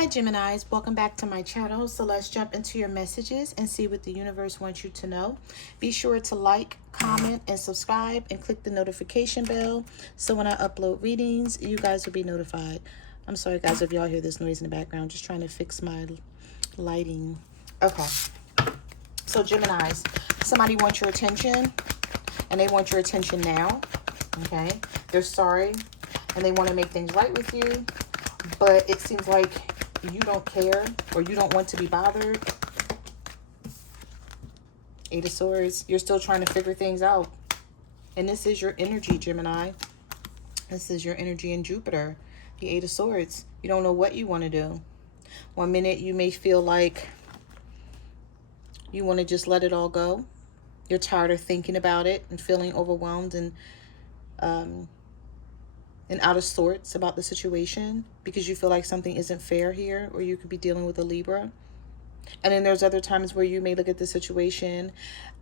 Hi Geminis, welcome back to my channel. So let's jump into your messages and see what the universe wants you to know. Be sure to like, comment, and subscribe and click the notification bell so when I upload readings, you guys will be notified. I'm sorry guys if y'all hear this noise in the background, just trying to fix my lighting. Okay, so Geminis, somebody wants your attention and they want your attention now. Okay, they're sorry and they want to make things right with you, but it seems like you don't care or you don't want to be bothered. Eight of Swords, you're still trying to figure things out. And this is your energy, Gemini. This is your energy in Jupiter. The Eight of Swords. You don't know what you want to do. One minute you may feel like you want to just let it all go. You're tired of thinking about it and feeling overwhelmed and out of sorts about the situation because you feel like something isn't fair here, or you could be dealing with a Libra. And then there's other times where you may look at the situation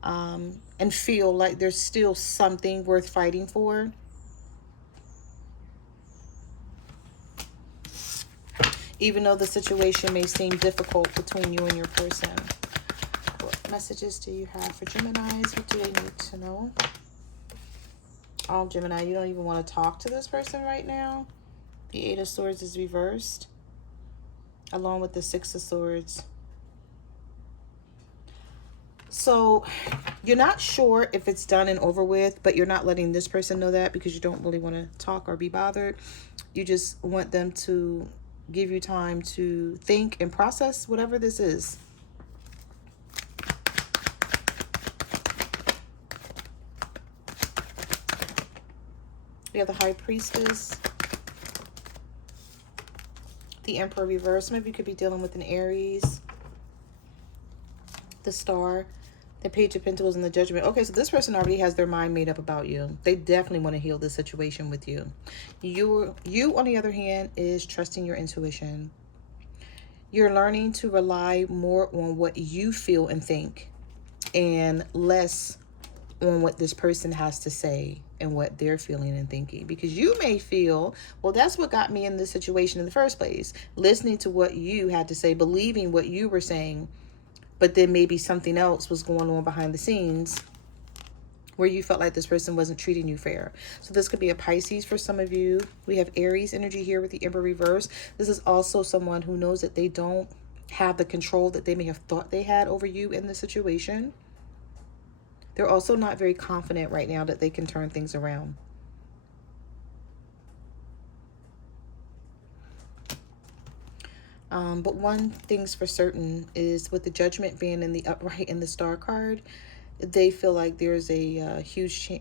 and feel like there's still something worth fighting for. Even though the situation may seem difficult between you and your person. What messages do you have for Geminis? What do they need to know? Oh, Gemini, you don't even want to talk to this person right now. The Eight of Swords is reversed, along with the Six of Swords. So you're not sure if it's done and over with, but you're not letting this person know that because you don't really want to talk or be bothered. You just want them to give you time to think and process whatever this is. We have the High Priestess, the Emperor reverse. Maybe you could be dealing with an Aries, the Star, the Page of Pentacles, and the Judgment. Okay, so this person already has their mind made up about you. They definitely want to heal this situation with you. You, on the other hand, is trusting your intuition. You're learning to rely more on what you feel and think and less on what this person has to say and what they're feeling and thinking, because you may feel, well, that's what got me in this situation in the first place, listening to what you had to say, believing what you were saying, but then maybe something else was going on behind the scenes where you felt like this person wasn't treating you fair. So this could be a Pisces for some of you. We have Aries energy here with the Emperor reverse. This is also someone who knows that they don't have the control that they may have thought they had over you in the situation. They're also not very confident right now that they can turn things around. But one thing's for certain is with the Judgment being in the upright and the Star card, they feel like there's a huge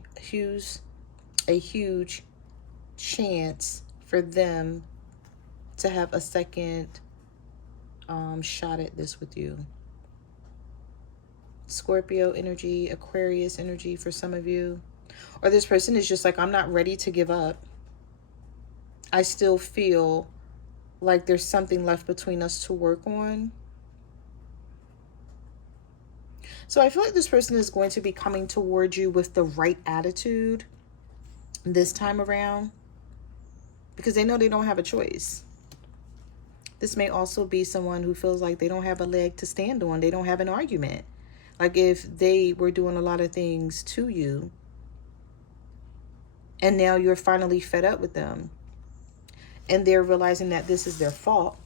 chance for them to have a second shot at this with you. Scorpio energy, Aquarius energy for some of you. Or this person is just like, I'm not ready to give up. I still feel like there's something left between us to work on. So I feel like this person is going to be coming towards you with the right attitude this time around, because they know they don't have a choice. This may also be someone who feels like they don't have a leg to stand on. They don't have an argument. Like if they were doing a lot of things to you and now you're finally fed up with them and they're realizing that this is their fault,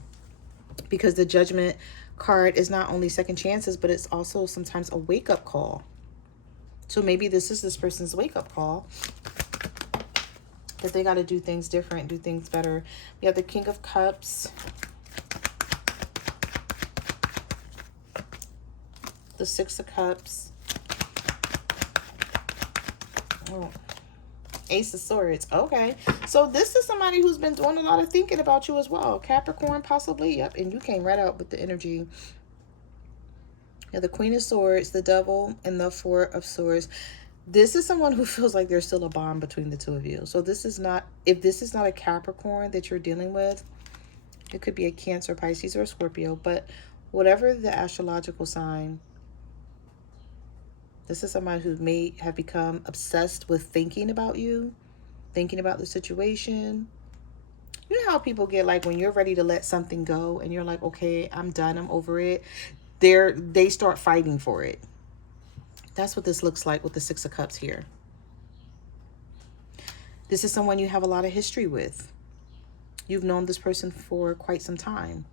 because the Judgment card is not only second chances, but it's also sometimes a wake-up call. So maybe this is this person's wake-up call that they got to do things different, do things better. We have the King of Cups, the Six of Cups, oh, Ace of Swords. Okay, so this is somebody who's been doing a lot of thinking about you as well. Capricorn possibly. Yep, and you came right out with the energy. Yeah, the Queen of Swords, the Devil, and the Four of Swords. This is someone who feels like there's still a bond between the two of you. So this is not, if this is not a Capricorn that you're dealing with, it could be a Cancer, Pisces, or a Scorpio. But whatever the astrological sign, this is somebody who may have become obsessed with thinking about you, thinking about the situation. You know how people get like when you're ready to let something go and you're like, okay, I'm done, I'm over it. They start fighting for it. That's what this looks like with the Six of Cups here. This is someone you have a lot of history with. You've known this person for quite some time.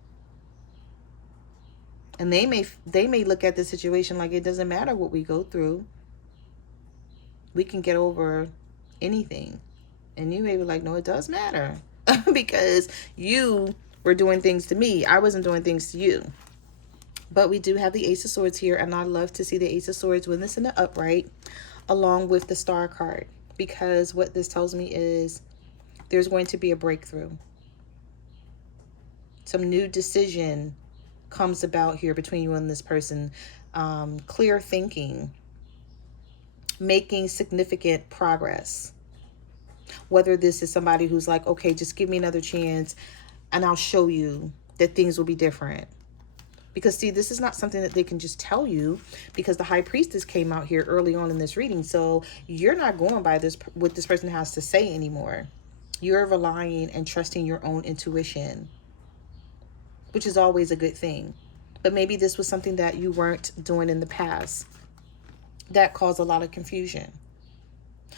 And they may look at the situation like it doesn't matter what we go through. We can get over anything. And you may be like, no, it does matter. Because you were doing things to me. I wasn't doing things to you. But we do have the Ace of Swords here. And I love to see the Ace of Swords when this in the upright along with the Star card. Because what this tells me is there's going to be a breakthrough. Some new decision comes about here between you and this person. Clear thinking. Making significant progress. Whether this is somebody who's like, okay, just give me another chance and I'll show you that things will be different. Because see, this is not something that they can just tell you, because the High Priestess came out here early on in this reading. So you're not going by this, what this person has to say anymore. You're relying and trusting your own intuition, which is always a good thing. But maybe this was something that you weren't doing in the past that caused a lot of confusion.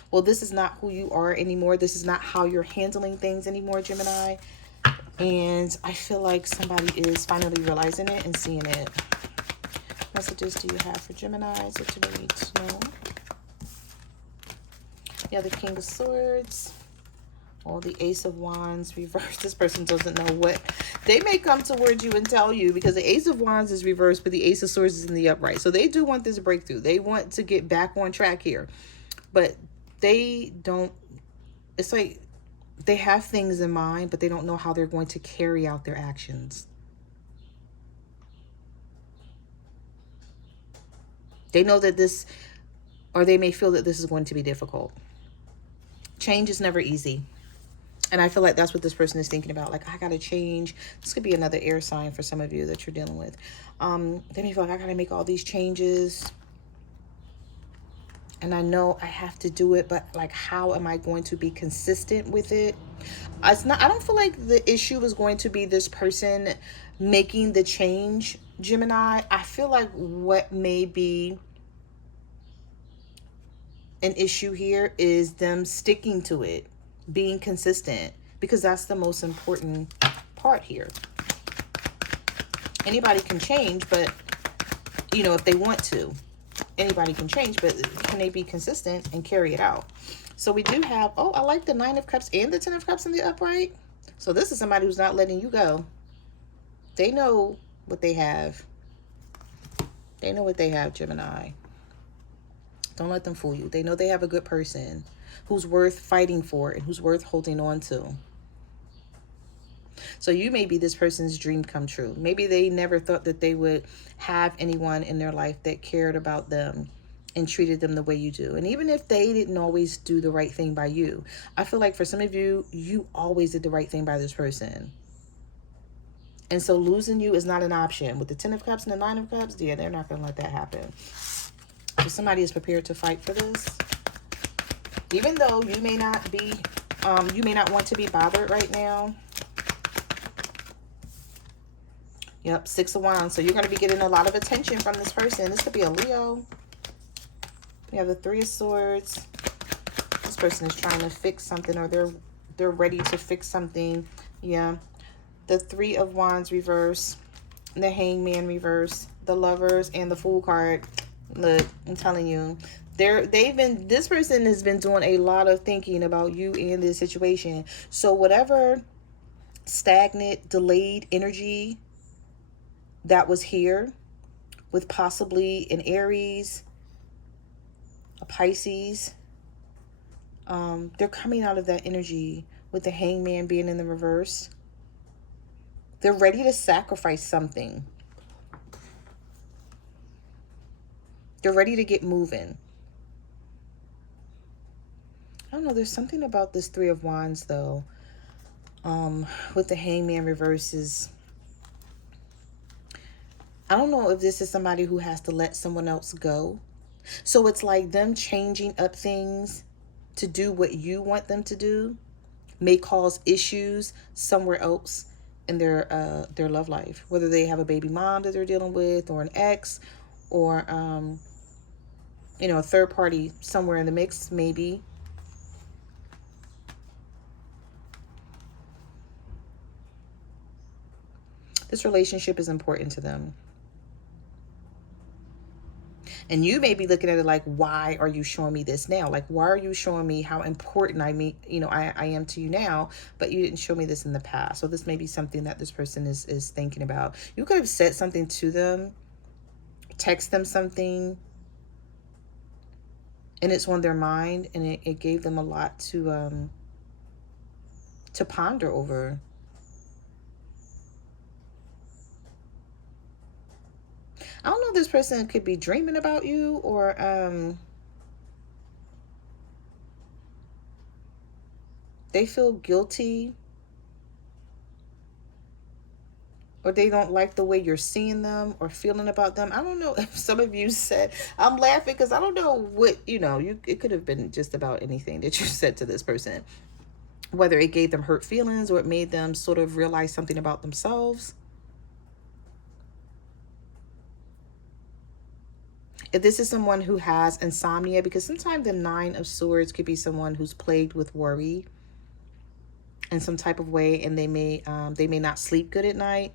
Well, this is not who you are anymore. This is not how you're handling things anymore, Gemini. And I feel like somebody is finally realizing it and seeing it. What messages do you have for Geminis that you need to know? Yeah, the King of Swords. Or the Ace of Wands reversed. This person doesn't know what. They may come towards you and tell you, because the Ace of Wands is reversed, but the Ace of Swords is in the upright. So they do want this breakthrough. They want to get back on track here. But they don't, it's like they have things in mind, but they don't know how they're going to carry out their actions. They know that this, or they may feel that this is going to be difficult. Change is never easy. And I feel like that's what this person is thinking about. Like, I got to change. This could be another air sign for some of you that you're dealing with. They may feel like I got to make all these changes. And I know I have to do it, but like, how am I going to be consistent with it? It's not, I don't feel like the issue is going to be this person making the change, Gemini. I feel like what may be an issue here is them sticking to it, being consistent, because that's the most important part here. Anybody can change, but you know, if they want to. Anybody can change, but can they be consistent and carry it out? So we do have, oh, I like the Nine of Cups and the Ten of Cups in the upright. So this is somebody who's not letting you go. They know what they have. They know what they have, Gemini. Don't let them fool you. They know they have a good person who's worth fighting for and who's worth holding on to. So you may be this person's dream come true. Maybe they never thought that they would have anyone in their life that cared about them and treated them the way you do. And even if they didn't always do the right thing by you, I feel like for some of you, you always did the right thing by this person. And so losing you is not an option. With the Ten of Cups and the Nine of Cups, yeah, they're not going to let that happen. So somebody is prepared to fight for this. Even though you may not be, you may not want to be bothered right now. Yep, Six of Wands. So you're going to be getting a lot of attention from this person. This could be a Leo. We have the Three of Swords. This person is trying to fix something, or they're ready to fix something. Yeah. The Three of Wands reverse. The Hangman reverse. The Lovers and the Fool card. Look, I'm telling you. This person has been doing a lot of thinking about you and this situation. So whatever stagnant, delayed energy that was here with possibly an Aries, a Pisces, they're coming out of that energy with the Hangman being in the reverse. They're ready to sacrifice something. They're ready to get moving. I don't know. There's something about this Three of Wands, though, with the Hangman reverses. I don't know if this is somebody who has to let someone else go. So it's like them changing up things to do what you want them to do. may cause issues somewhere else in their love life, whether they have a baby mom that they're dealing with, or an ex, or you know, a third party somewhere in the mix, maybe. This relationship is important to them. And you may be looking at it like, why are you showing me this now? Like, why are you showing me how important I am to you now, but you didn't show me this in the past? So this may be something that this person is thinking about. You could have said something to them, text them something, and it's on their mind, and it gave them a lot to ponder over. I don't know if this person could be dreaming about you, or they feel guilty, or they don't like the way you're seeing them or feeling about them. I don't know if some of you said, I'm laughing because I don't know what, it could have been just about anything that you said to this person, whether it gave them hurt feelings or it made them sort of realize something about themselves. If this is someone who has insomnia, because sometimes the 9 of Swords could be someone who's plagued with worry in some type of way, and they may not sleep good at night,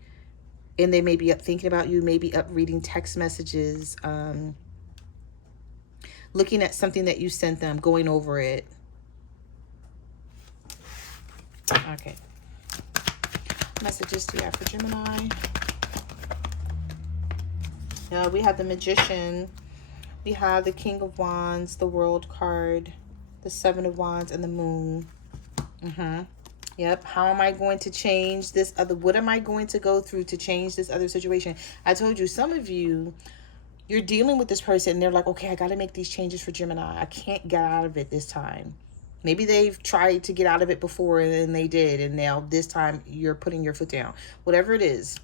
and they may be up thinking about you, maybe up reading text messages, looking at something that you sent them, going over it. Okay. Messages to you for Gemini. We have the Magician. We have the King of Wands, the World card, the 7 of Wands, and the Moon. Yep. How am I going to change this other? What am I going to go through to change this other situation? I told you, some of you, you're dealing with this person and they're like, okay, I got to make these changes for Gemini. I can't get out of it this time. Maybe they've tried to get out of it before and they did. And now this time you're putting your foot down. Whatever it is.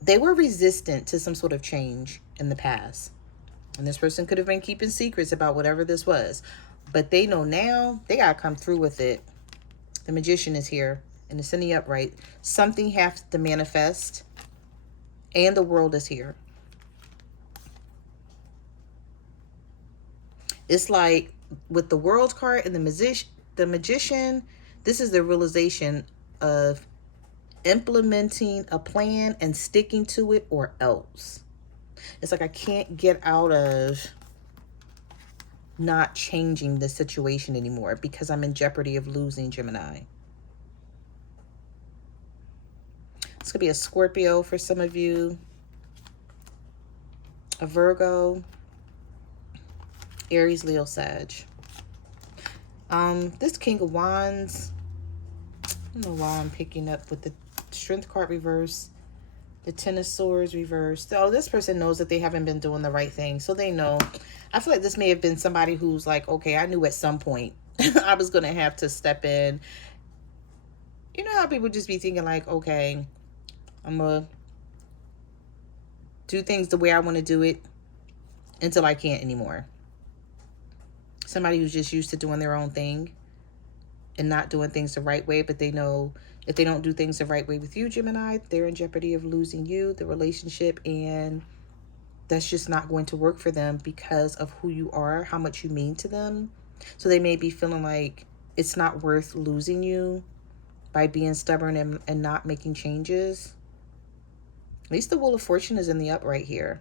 They were resistant to some sort of change in the past. And this person could have been keeping secrets about whatever this was. But they know now they got to come through with it. The Magician is here and it's in the upright. Something has to manifest, and the World is here. It's like with the World card and the Magician, this is the realization of implementing a plan and sticking to it, or else. It's like, I can't get out of not changing the situation anymore because I'm in jeopardy of losing, Gemini. This could be a Scorpio for some of you, a Virgo, Aries, Leo, Sag. This King of Wands, I don't know why I'm picking up with the Strength card reverse, the 10 of Swords reversed. So this person knows that they haven't been doing the right thing. So they know. I feel like this may have been somebody who's like, okay, I knew at some point I was going to have to step in. You know how people just be thinking like, okay, I'm going to do things the way I want to do it until I can't anymore. Somebody who's just used to doing their own thing and not doing things the right way, but they know if they don't do things the right way with you, Gemini, they're in jeopardy of losing you, the relationship, and that's just not going to work for them because of who you are, how much you mean to them. So they may be feeling like it's not worth losing you by being stubborn and not making changes. At least the Wheel of Fortune is in the upright here.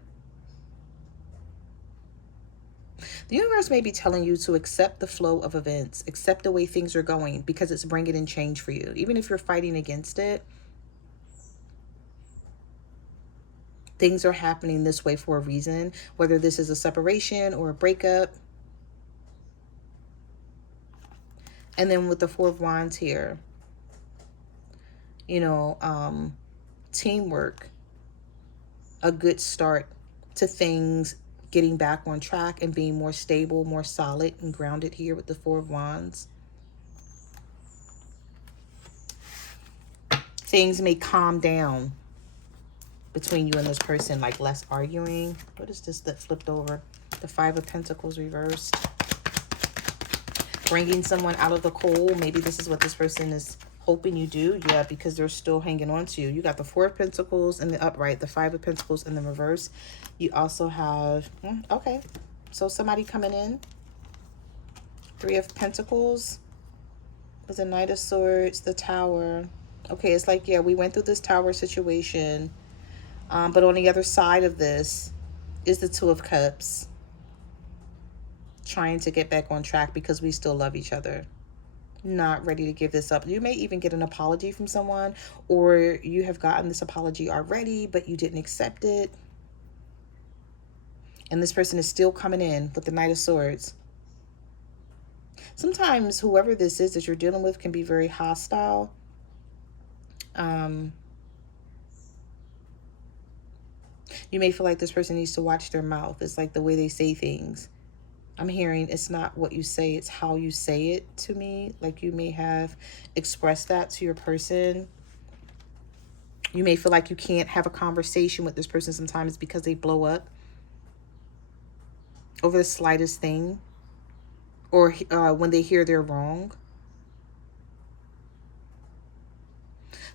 The universe may be telling you to accept the flow of events, accept the way things are going, because it's bringing in change for you. Even if you're fighting against it, things are happening this way for a reason, whether this is a separation or a breakup. And then with the 4 of Wands here, teamwork, a good start to things getting back on track and being more stable, more solid and grounded here with the 4 of Wands. Things may calm down between you and this person, like less arguing. What is this that flipped over? The 5 of Pentacles reversed. bringing someone out of the cold. Maybe this is what this person is hoping you do. Yeah, because they're still hanging on to you. You got the Four of Pentacles in the upright, the Five of Pentacles in the reverse. You also have, okay, so somebody coming in. Three of Pentacles with the Knight of Swords, the Tower. Okay, it's like, yeah, we went through this Tower situation. But on the other side of this is the Two of Cups. Trying to get back on track because we still love each other. Not ready to give this up. You may even get an apology from someone, or you have gotten this apology already, but you didn't accept it. And this person is still coming in with the Knight of Swords. Sometimes whoever this is that you're dealing with can be very hostile. You may feel like this person needs to watch their mouth. It's like the way they say things. I'm hearing it's not what you say, it's how you say it to me. Like you may have expressed that to your person. You may feel like you can't have a conversation with this person sometimes because they blow up over the slightest thing, or when they hear they're wrong.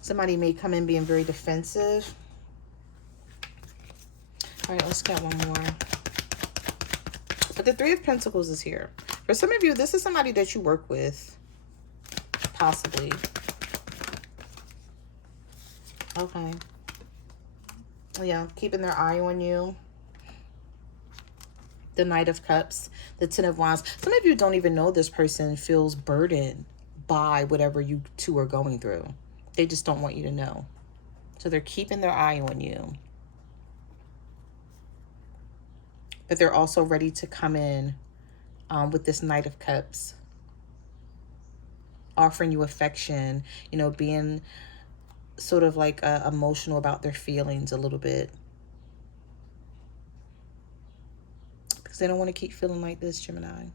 Somebody may come in being very defensive. All right, let's get one more. But the Three of Pentacles is here. For some of you, this is somebody that you work with, possibly. Okay. Yeah, keeping their eye on you. The Knight of Cups, the Ten of Wands. Some of you don't even know this person feels burdened by whatever you two are going through. They just don't want you to know. So they're keeping their eye on you. But they're also ready to come in with this Knight of Cups. Offering you affection, you know, being sort of like emotional about their feelings a little bit. Because they don't want to keep feeling like this, Gemini.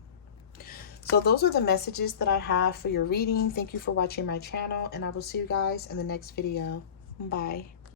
So those are the messages that I have for your reading. Thank you for watching my channel, and I will see you guys in the next video. Bye.